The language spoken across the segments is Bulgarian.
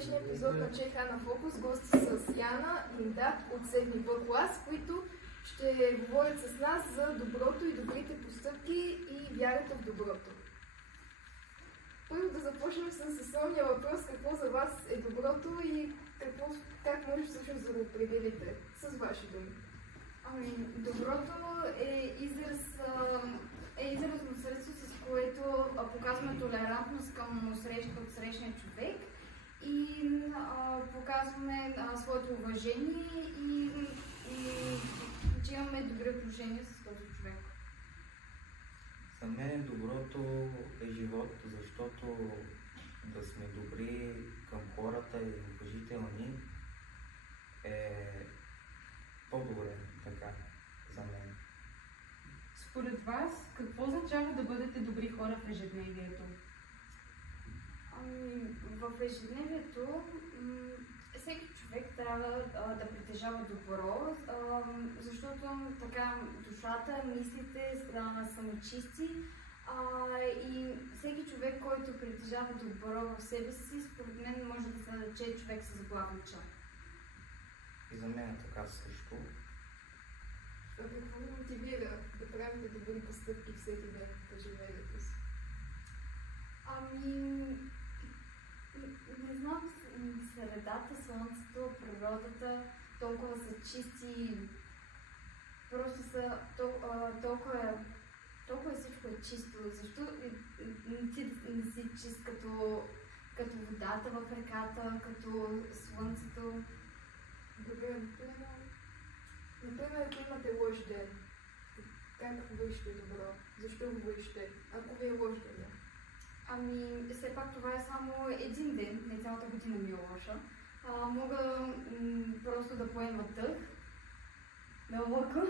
днешния епизод на ЧХ на Фокус гости с Яна и Индат от 7 Б клас, които ще говорят с нас за доброто и добрите постъпки и вярата в доброто. Първо да започнем с основния въпрос: какво за вас е доброто и как може всъщност да го определите с ваши думи? Доброто е израз на средство, с което показваме толерантност към отсрещния човек и показваме своето уважение и че имаме добри отношения с този човек. За мен доброто е живот, защото да сме добри към хората и уважителни е по-добре, така, за мен. Според вас, какво означава да бъдете добри хора в ежедневието? В ежедневието всеки човек трябва да притежава добро, защото така душата, мислите са ми чисти и всеки човек, който притежава добро в себе си, според мен може да се нарече човек с главнича. И за мен е така също. Какво ви мотивира да правите добри постъпки всеки ден в ежедневието си? Не знам, средата, слънцето, природата толкова са чисти, просто са толкова всичко е чисто. Защо ти не си чист като водата в реката, като слънцето? Добре, например, ако имате лош ден, как вижте добро? Защо го вижте? Ако ви е лош ден? Все пак това е само един ден, не цялата година ми е лоша. Мога просто да поема дъх дълбоко,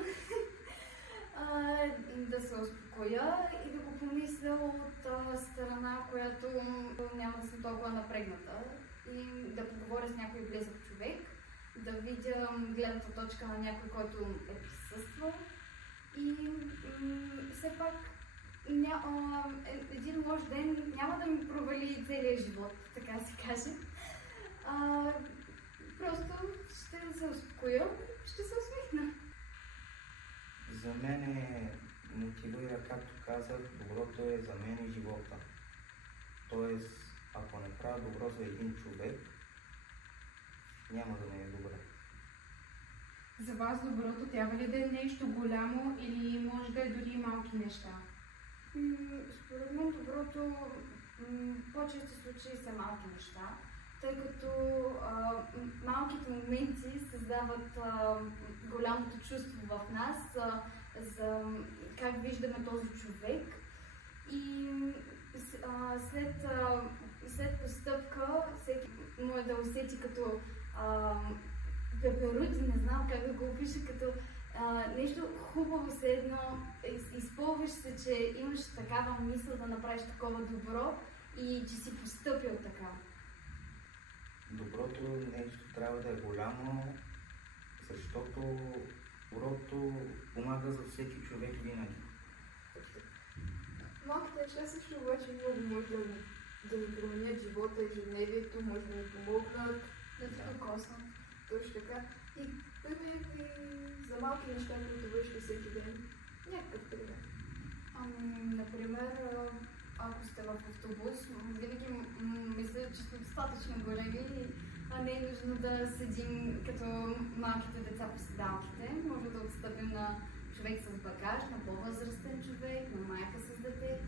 да се успокоя и да го помисля от страна, която няма да съм толкова напрегната, и да поговоря с някой близък човек, да видя гледната точка на някой, който е присъствал и все пак един лош ден няма да ми провали целия живот, така да се каже. Просто ще се успокоя, ще се усмихна. За мен мотивира, както казах, доброто е за мен и живота. Тоест, ако не правя добро за един човек, няма да ми е добре. За вас доброто трябва ли да е нещо голямо или може да е дори малки неща? Според мен доброто по-често случаи са малки неща, тъй като малките моменти създават голямото чувство в нас за как виждаме този човек и след постъпка всеки може да усети като пеперуди, не знам как да го опиша, като нещо хубаво, все едно, изпълваш се, че имаш такава мисъл да направиш такова добро и че си постъпил така. Доброто нещо трябва да е голямо, защото доброто помага за всеки човек винаги. Малките неща също обаче много може да ни променят живота, ежедневието, може да ни помогнат. Да те докоснат. Точно така. И примери за малки неща, които вършите всеки ден. Някакъв пример. Например, ако сте в автобус, винаги мисля, че сме достатъчно големи, не е нужно да седим като малките деца по седалките. Може да отстъпим на човек с багаж, на по-възрастен човек, на майка с дете.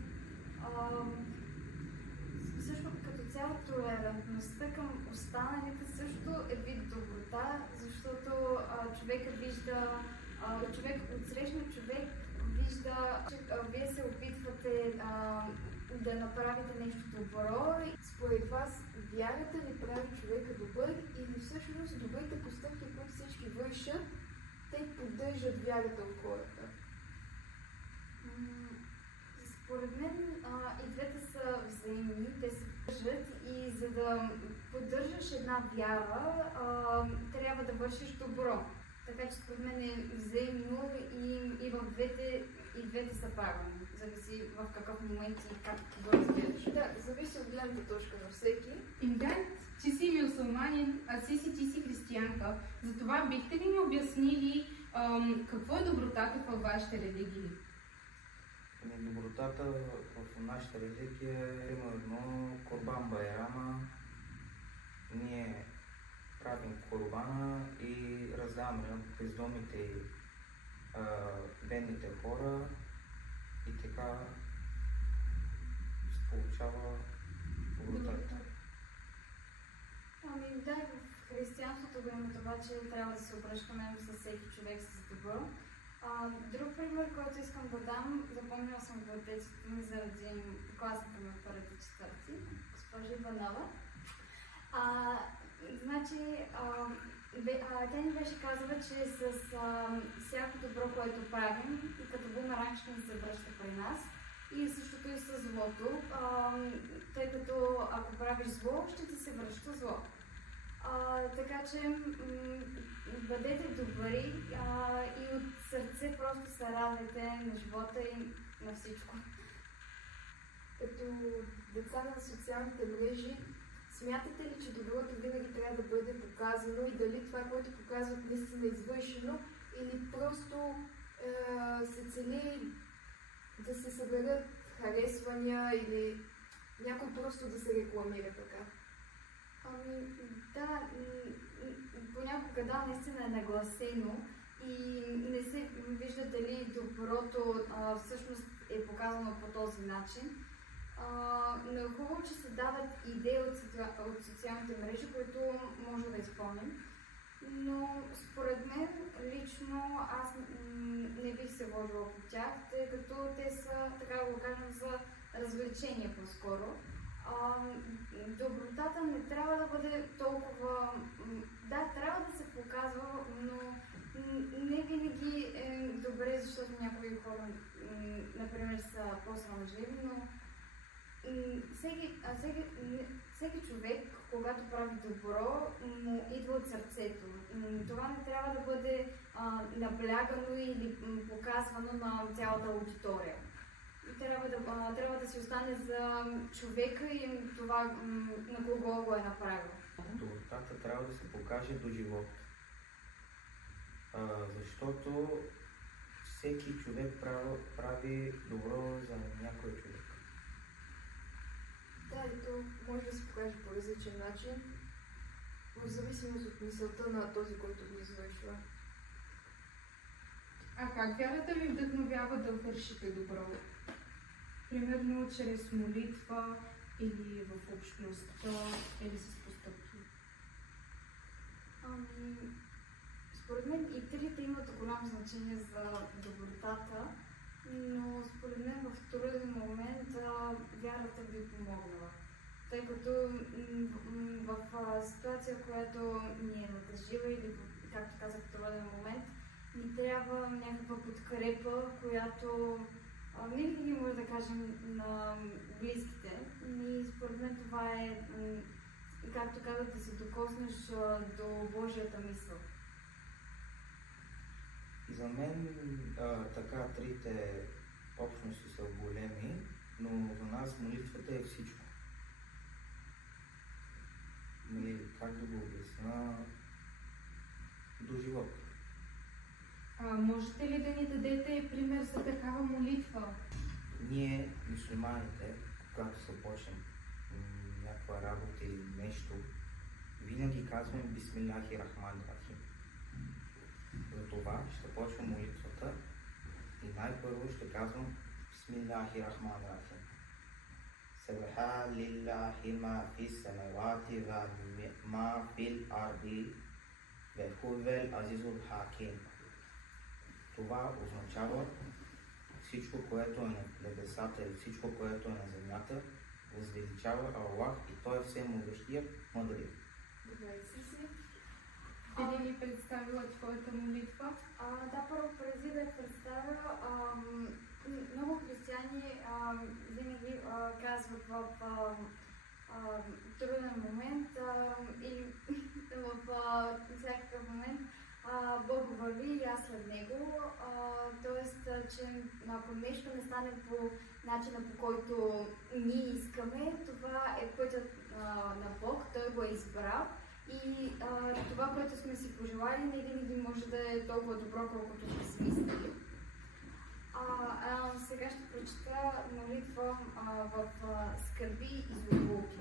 Също като цяло толерантността към останалите също е вид доброта, защото човек отсрещния човек вижда, че вие се опитвате да направите нещо добро. Според вас, вярата ли прави човека добър или всъщност добрите постъпки, които всички вършат, те поддържат вярата в хората? Според мен и двете са взаимни, те се поддържат и за да поддържаш една вяра, трябва да вършиш добро. Така че според мен е взаимно и двете са правилни. Зависи в какъв момент и как го разбираш. Да, зависи от гледната точка на всеки. Индат, че си мюсюлманин, а ти си християнка. Затова бихте ли ми обяснили какво е добротата във вашите религии? Добротата в нашата религия е едно Корбан Байрама. Ние правим корбана и раздаваме на бездомните и бедните хора и така се получава добротата. Ами да, в християнството го има това, че трябва да се обръщаме с всеки човек с добро. Друг пример, който искам да дам, запомнила съм го от детството ми заради класната ми в първата четвърти, госпожа Иванова. Значи, тя ни беше казала, че с всяко добро, което правим, и като бумеранг ще ни се връща при нас. И същото и с злото, тъй като ако правиш зло, ще ти се връща зло. Така че бъдете добри и от сърце просто се радвайте на живота и на всичко. Като деца на социалните мрежи, смятате ли, че доброто винаги трябва да бъде показано и дали това, което показват, наистина е извършено или просто се цели да се съберат харесвания или някой просто да се рекламира така? Ами да, понякога да, наистина е нагласено и не се вижда дали доброто всъщност е показано по този начин. Но е хубаво, че се дават идеи от социалните мрежи, които може да изпълним. Но според мен лично аз не бих се вложила по тях, тъй като те са, така да го кажем, за развлечение по-скоро. Добротата не трябва да бъде толкова... Да, трябва да се показва, но не винаги е добре, защото някои хора, например, са по-срамежливи, но всеки човек, когато прави добро, му идва от сърцето. Това не трябва да бъде наблягано или показвано на цялата аудитория. Трябва да си остане за човека и това, на кого го е направил. Добротата трябва да се покаже до живот. Защото всеки човек прави добро за някой човек. Да, и то може да се покаже по различен начин, в зависимост от мисълта на този, който го извършва. А как вярата ви вдъхновява да вършите добро? Примерно чрез молитва или в общността или с постъпки? Според мен и трите имат голямо значение за добротата, но според мен в труден момент вярата би помогнала. Тъй като в ситуация, която ни е натъжила или, както казах, в труден момент, ни трябва някаква подкрепа, която не винаги може да кажем на близките. И според мен това е, както казах, да се докоснеш до Божията мисъл. За мен така трите общности са големи, но за нас молитвата е всичко. Как да го обясня? До живота. Можете ли да ни дадете пример за такава молитва? Ние, мюсюлманите, когато започнем някаква работа или нещо, винаги казваме Бисмиллахи Рахман Рахим. Затова ще почвам молитвата и най-първо ще казвам Бисмиллахи Рахман Рахим. Сабха лиллахи ма фи самавати ва ма фил арди ве хувел азизул хаким. Това означава всичко, което е на небесата и всичко, което е на земята, възвеличава Аллах и Той е всемогъщият мъдрият. Добре, си. Би ли представила твоята молитва? Да, първо преди да я представя, много християни винаги казват в труден момент или в всякакъв момент благовърви и аз след него. Тоест, че ако нещо не стане по начина, по който ние искаме, това е пътят на Бог, Той го е избрал. И това, което сме си пожелали, не винаги може да е толкова добро, колкото сме си мислили. Сега ще прочета молитва в скърби и злополуки.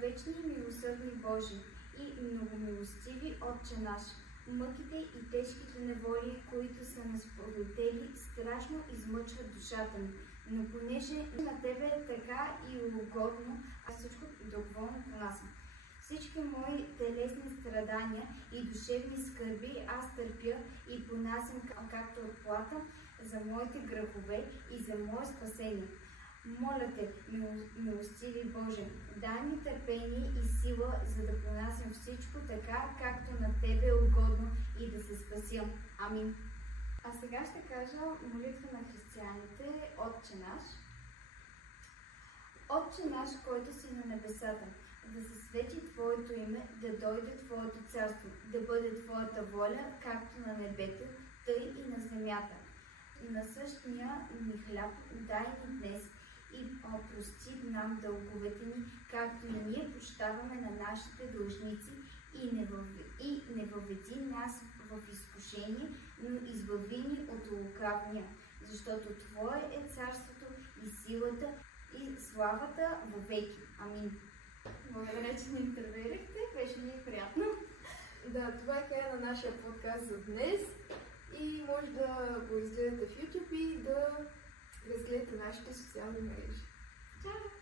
Вечни и милосърдни Божи и многомилостиви Отче наш, мъките и тежките неволи, които са нас сполетели, страшно измъчват душата ми. Но понеже на Тебе е така и угодно, аз всичко доброволно понасям. Всички мои телесни страдания и душевни скърби аз търпя и понасям както отплата за моите грехове и за мое спасение. Моля те, милостиви Боже, дай ми търпение и сила, за да понасям всичко така, както на Тебе е угодно и да се спася. Амин. А сега ще кажа молитва на християните, Отче наш. Отче наш, който си на небесата, да се свети Твоето име, да дойде Твоето царство, да бъде Твоята воля, както на небето, тъй и на земята. Насъщния ни хляб дай ни днес и прости нам дълговете ни, както и ние прощаваме на нашите длъжници, и не въведи нас в изкушение, но избави ни от лукавния, защото Твое е царството и силата и славата вовеки. Амин. Благодаря, че ни интервюирахте. Беше ми приятно. Да, това е края на нашия подкаст за днес и може да го изгледате в YouTube и да разгледате нашите социални мрежи. Чао!